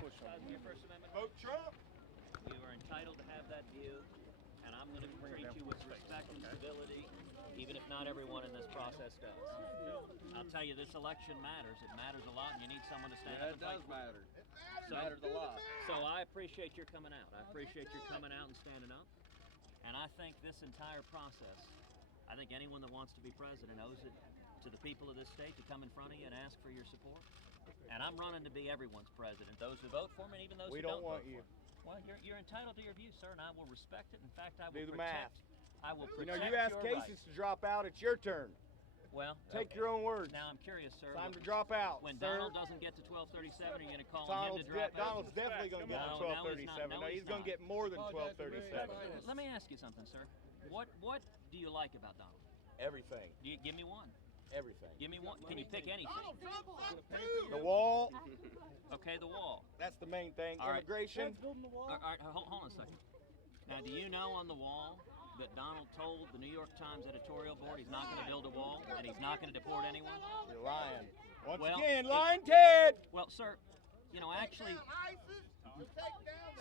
exercise of your First Amendment. Vote Trump. You are entitled to have that view, and I'm going to treat you with respect and civility, even if not everyone in this process does. I'll tell you, this election matters. It matters a lot, and you need someone to stand up and fight. It does matter. So, It matters a lot. So I appreciate your coming out. I appreciate your coming out and standing up. And I think this entire process, I think anyone that wants to be president owes it to the people of this state to come in front of you and ask for your support. And I'm running to be everyone's president, those who vote for me and even those who don't vote for me. Well, you're entitled to your view, sir, and I will respect it. In fact, I will protect. I will protect your rights. You asked Casey to drop out. It's your turn. Well, take your own words. Now I'm curious, sir. Time to drop out. When sir. Donald doesn't get to 1237, are you going to call on him to drop out? Donald's definitely going to get to 1237. No, he's going to get more than 1237. Let me ask you something, sir. What do you like about Donald? Everything. Give me one. Everything. Give me one. Can you pick anything? The wall. Okay, the wall. That's the main thing. All right. Immigration. All right, hold on a second. Now, do you know on the wall that Donald told the New York Times editorial board he's not going to build a wall and he's not going to deport anyone? You're lying. Once Well, again, lying Ted. Well, sir, you know, actually,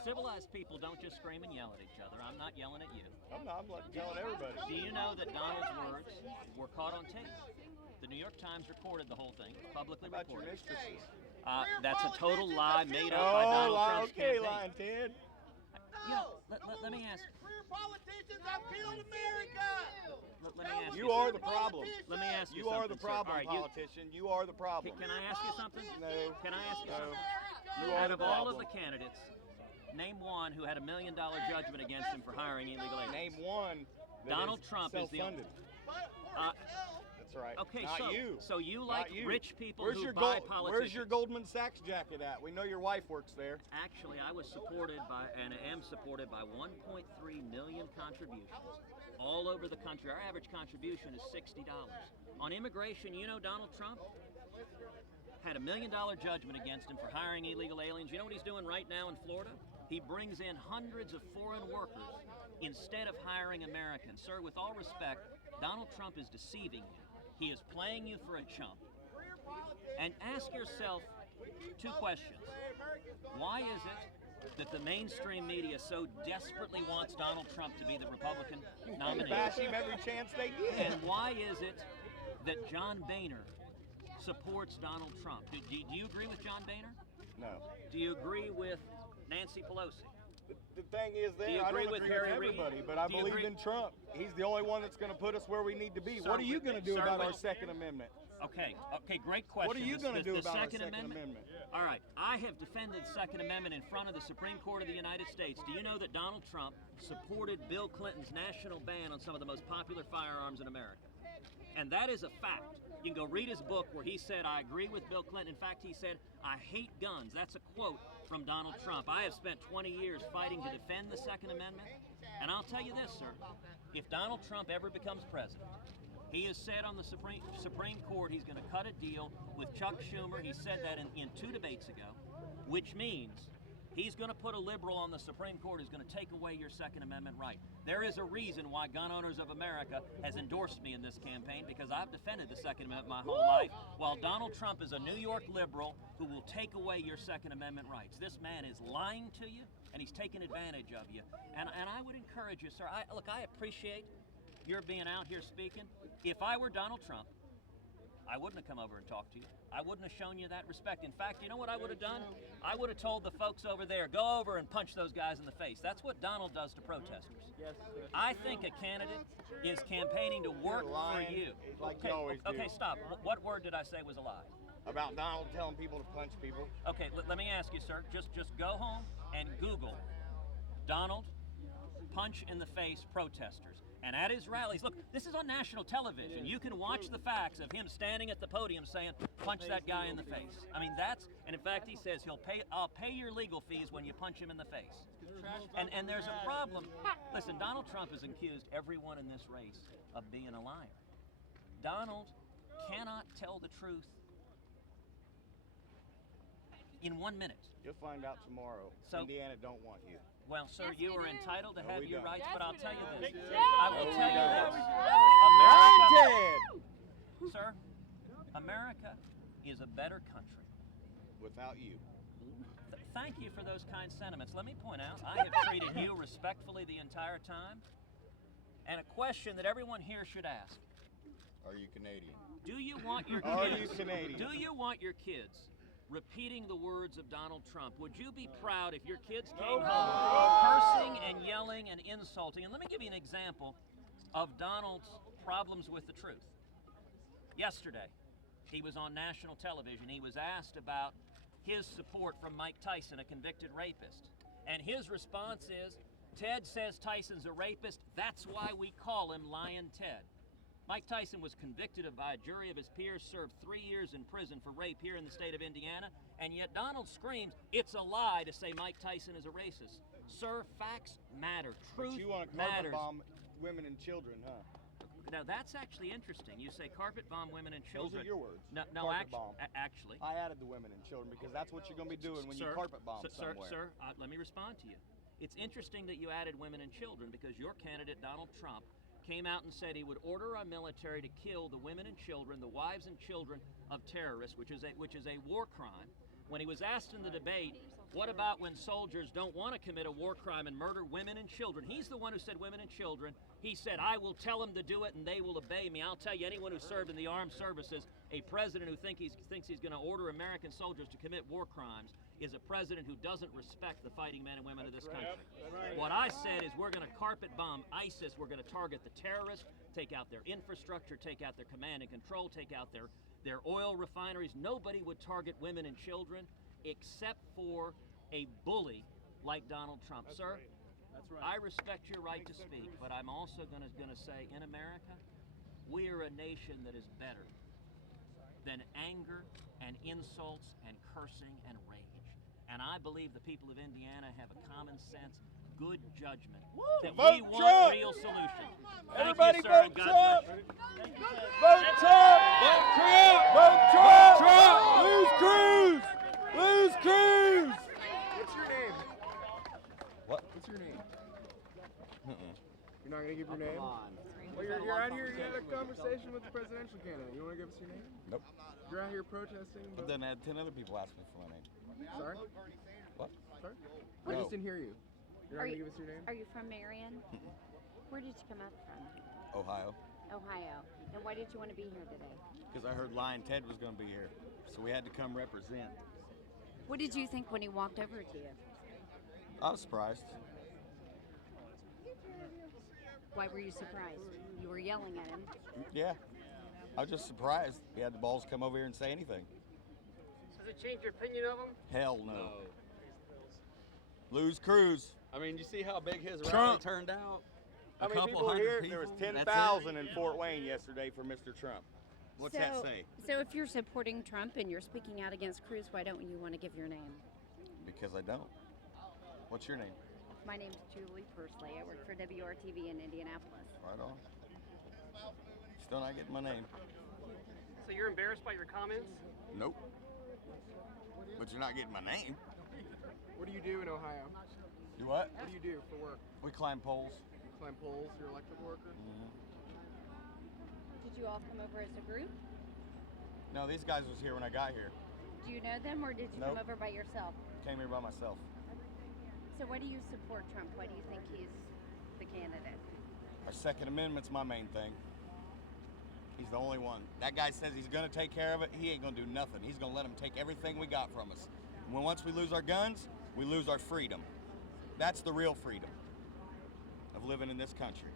civilized people don't just scream and yell at each other. I'm not yelling at you. I'm yelling at everybody. Do you know that Donald's words were caught on tape? The New York Times recorded the whole thing, publicly About your reported. mistresses. That's a total lie made up by Donald Trump's campaign. Lying Ted. You know, let me ask. Career politicians have killed America. Let me ask You are the problem. Let me ask you You something, are the sir. problem, All right, politician. You are the problem. Can I ask you something? No. Can I ask you No. something? You are Out the of all of problem. the candidates, name one who had $1 million judgment against him for hiring illegal aliens. Name one. that Donald is Trump is the only. self-funded. That's right. Okay, Not so you. So you Not like you. rich people Where's who your buy politicians? Where's your Goldman Sachs jacket at? We know your wife works there. Actually, I was supported by and am supported by 1.3 million contributions all over the country. Our average contribution is $60. On immigration, you know Donald Trump had $1 million judgment against him for hiring illegal aliens. You know what he's doing right now in Florida? He brings in hundreds of foreign workers instead of hiring Americans. Sir, with all respect, Donald Trump is deceiving you. He is playing you for a chump. And ask yourself two questions. Why is it that the mainstream media so desperately wants Donald Trump to be the Republican nominee? Bash him every chance they get. And why is it that John Boehner supports Donald Trump? Do you agree with John Boehner? No. Do you agree with Nancy Pelosi? The thing is, Do you I agree don't with agree Harry with Reid? everybody, but I Do you believe agree- in Trump. He's the only one that's going to put us where we need to be. Sir, What are you going to do sir, about but- our Second Amendment? Okay, great question. What are you going to do The about our Second Second Amendment? Amendment? All right, I have defended the Second Amendment in front of the Supreme Court of the United States. Do you know that Donald Trump supported Bill Clinton's national ban on some of the most popular firearms in America? And that is a fact. You can go read his book where he said, I agree with Bill Clinton. In fact, he said, I hate guns. That's a quote from Donald Trump. I have spent 20 years fighting to defend the Second Amendment. And I'll tell you this, sir. If Donald Trump ever becomes president, he has said on the Supreme Court he's going to cut a deal with Chuck Schumer. He said that in 2 debates ago, which means he's going to put a liberal on the Supreme Court who's going to take away your Second Amendment right. There is a reason why Gun Owners of America has endorsed me in this campaign, because I've defended the Second Amendment my whole life, while Donald Trump is a New York liberal who will take away your Second Amendment rights. This man is lying to you, and he's taking advantage of you. And I would encourage you, sir. I appreciate your being out here speaking. If I were Donald Trump, I wouldn't have come over and talked to you. I wouldn't have shown you that respect. In fact, you know what I would have done? I would have told the folks over there, go over and punch those guys in the face. That's what Donald does to protesters. I think a candidate is campaigning to work for you. Like you always do. Okay, stop. What word did I say was a lie? About Donald telling people to punch people. Okay, let me ask you, sir. Just go home and Google Donald punch in the face protesters. And at his rallies, look, this is on national television. You can watch the facts of him standing at the podium saying, punch that guy in the face. I mean, and in fact, he says I'll pay your legal fees when you punch him in the face. And there's a problem. Listen, Donald Trump has accused everyone in this race of being a liar. Donald cannot tell the truth in 1 minute. You'll find out tomorrow. So- Indiana don't want you. Well, sir, Yes, you we are do. entitled to No, have we your don't. rights, Yes, but I'll we tell you do. this. No. I will No, tell you we this. Sir, America is a better country. Without you. thank you for those kind sentiments. Let me point out, I have treated you respectfully the entire time. And a question that everyone here should ask. Are you Canadian? Do you want your kids? Are you Canadian? Do you want your kids repeating the words of Donald Trump? Would you be proud if your kids came home cursing and yelling and insulting? And let me give you an example of Donald's problems with the truth. Yesterday, he was on national television. He was asked about his support from Mike Tyson, a convicted rapist. And his response is, Ted says Tyson's a rapist. That's why we call him Lion Ted. Mike Tyson was convicted by a jury of his peers, served 3 years in prison for rape here in the state of Indiana, and yet Donald screams, it's a lie to say Mike Tyson is a racist. Sir, facts matter. Truth But you want to matters. carpet bomb women and children, huh? Now that's actually interesting. You say carpet bomb women and Those children. are your words. No, Carpet bomb. actually. I added the women and children because that's what you're going to be doing when you Sir, carpet bomb sir, somewhere. Sir, let me respond to you. It's interesting that you added women and children because your candidate, Donald Trump, came out and said he would order our military to kill the women and children, the wives and children of terrorists, which is a war crime. When he was asked in the debate, what about when soldiers don't want to commit a war crime and murder women and children? He's the one who said women and children. He said, I will tell them to do it and they will obey me. I'll tell you, anyone who served in the armed services, a president who thinks he's going to order American soldiers to commit war crimes is a president who doesn't respect the fighting men and women of this country. What I said is we're going to carpet bomb ISIS. We're going to target the terrorists, take out their infrastructure, take out their command and control, take out their oil refineries. Nobody would target women and children except for a bully like Donald Trump. That's Sir, right. That's right. I respect your right to speak, but I'm also going to say in America, we are a nation that is better than anger and insults and cursing and rage. And I believe the people of Indiana have a common sense, good judgment that we Vote want Trump! real solutions. Everybody Thank you, sir, vote and God Trump! bless you. Vote Trump! Vote Trump! Vote Trump! Trump! Lose Cruz! Lose Cruz! What's your name? What? What's your name? Mm-mm. You're not gonna give your name? Well, you're out here to have a conversation with the presidential candidate. You want to give us your name? Nope. You're out here protesting. But then I had 10 other people ask me for my name. Sorry? What? Sorry? I No. just didn't hear you. You're not gonna give us your name? Are you from Marion? Where did you come up from? Ohio. Ohio. And why did you want to be here today? Because I heard Lion Ted was going to be here. So we had to come represent. What did you think when he walked over to you? I was surprised. Why were you surprised? You were yelling at him. Yeah. I was just surprised he had the balls to come over here and say anything. Does it change your opinion of him? Hell no. Lose Cruz. I mean, you see how big his rally Trump. turned out? How A many couple people were hundred here? people. There was That's it. 10,000 in Fort Wayne yesterday for Mr. Trump. What's that say? So if you're supporting Trump and you're speaking out against Cruz, why don't you want to give your name? Because I don't. What's your name? My name's Julie Pursley. I work for WRTV in Indianapolis. Right on. Still not getting my name. So you're embarrassed by your comments? Nope. But you're not getting my name. What do you do in Ohio? Do what? What do you do for work? We climb poles. Climb poles? You're an electrical worker? Did you all come over as a group? No, these guys was here when I got here. Do you know them or did you Nope. come over by yourself? Came here by myself. So why do you support Trump? Why do you think he's the candidate? Our Second Amendment's my main thing. He's the only one. That guy says he's gonna take care of it. He ain't gonna do nothing. He's gonna let them take everything we got from us. When once we lose our guns, we lose our freedom. That's the real freedom of living in this country.